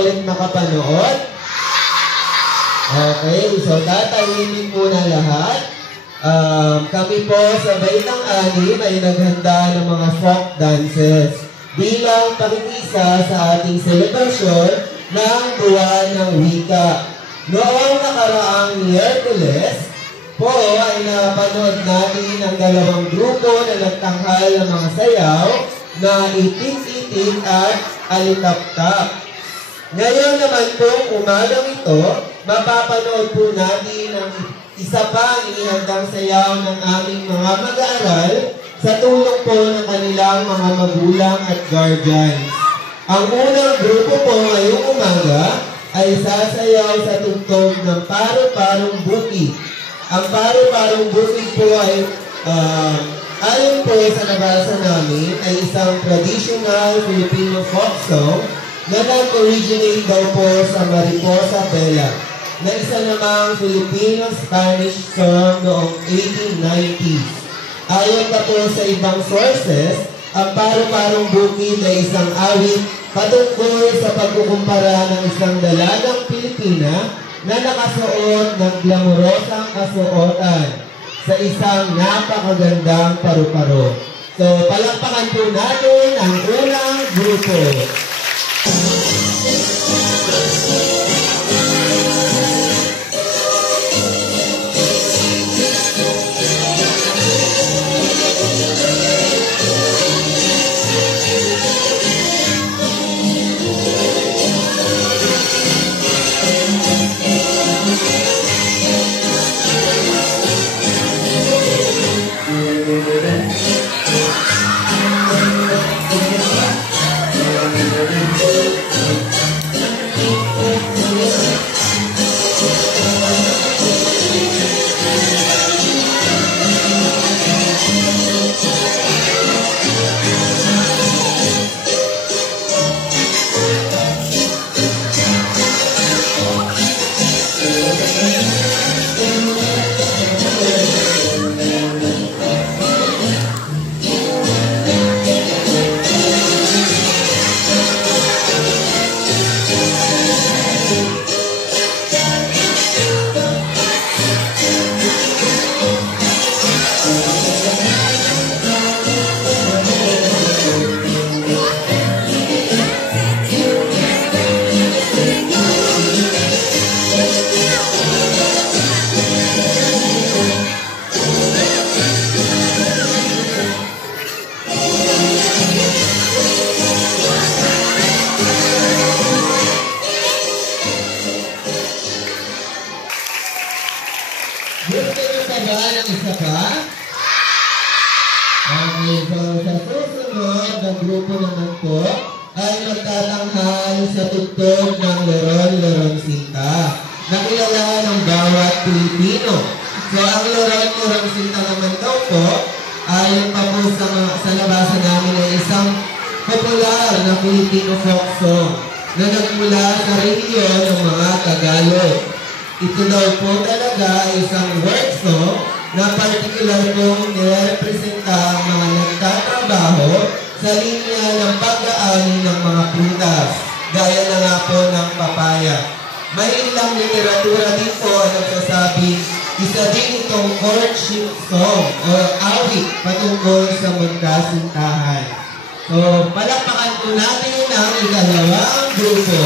ulit makapanood? Okay, so tatahimik muna lahat. Kami po sa Baitang Anim ay naghanda ng mga folk dances bilang pakikisa sa ating selebrasyon ng buwan ng wika. Noong nakaraang Miyerkules po ay napanood natin ang dalawang grupo na nagtanghal ng mga sayaw na itik-itik at alitap-tap. Ngayon naman pong umagang ito, mapapanood po natin ang isa pang inihandang sayaw ng aming mga mag-aaral sa tulong po ng kanilang mga magulang at guardians. Ang unang grupo po ngayong umaga ay sasayaw sa tugtog ng Paro-Parong Bukid. Ang Paro-Parong Bukid po ay ayon po sa nabasa namin ay isang traditional Filipino folk song na nag-originate daw po sa Mariposa Bella, na isa namang Filipino-Spanish song noong 1890s. Ayon pa po sa ibang sources, ang Paro-Parong Bukid ay isang awit patungkol sa pagkukumpara ng isang dalagang Pilipina na nakasuot ng glamorosang kasuotan sa isang napakagandang paru-paro. So, palakpakan po natin ang unang grupo. Gusto nyo pa ba ng isa pa? Okay, so sa susunod na grupo naman po ay magtatanghal sa tugtog ng Loron-Loron Sinta na kilala ng bawat Pilipino. So ang Loron-Loron Sinta naman daw po ayon pa po sa labasan namin ay isang popular na Filipino folk song na nagmula sa rehiyon ng mga Tagalog. Ito daw po talaga ay isang work song na particular pong nirepresenta ang mga nagtatrabaho sa linya ng pag-aani ng mga prutas, gaya na nga po ng papaya. May ilang literatura din po ang nagsasabi, isa din itong courtship song o awit patungkol sa magkasintahan. So, palakpakan po natin ang ikalawang grupo.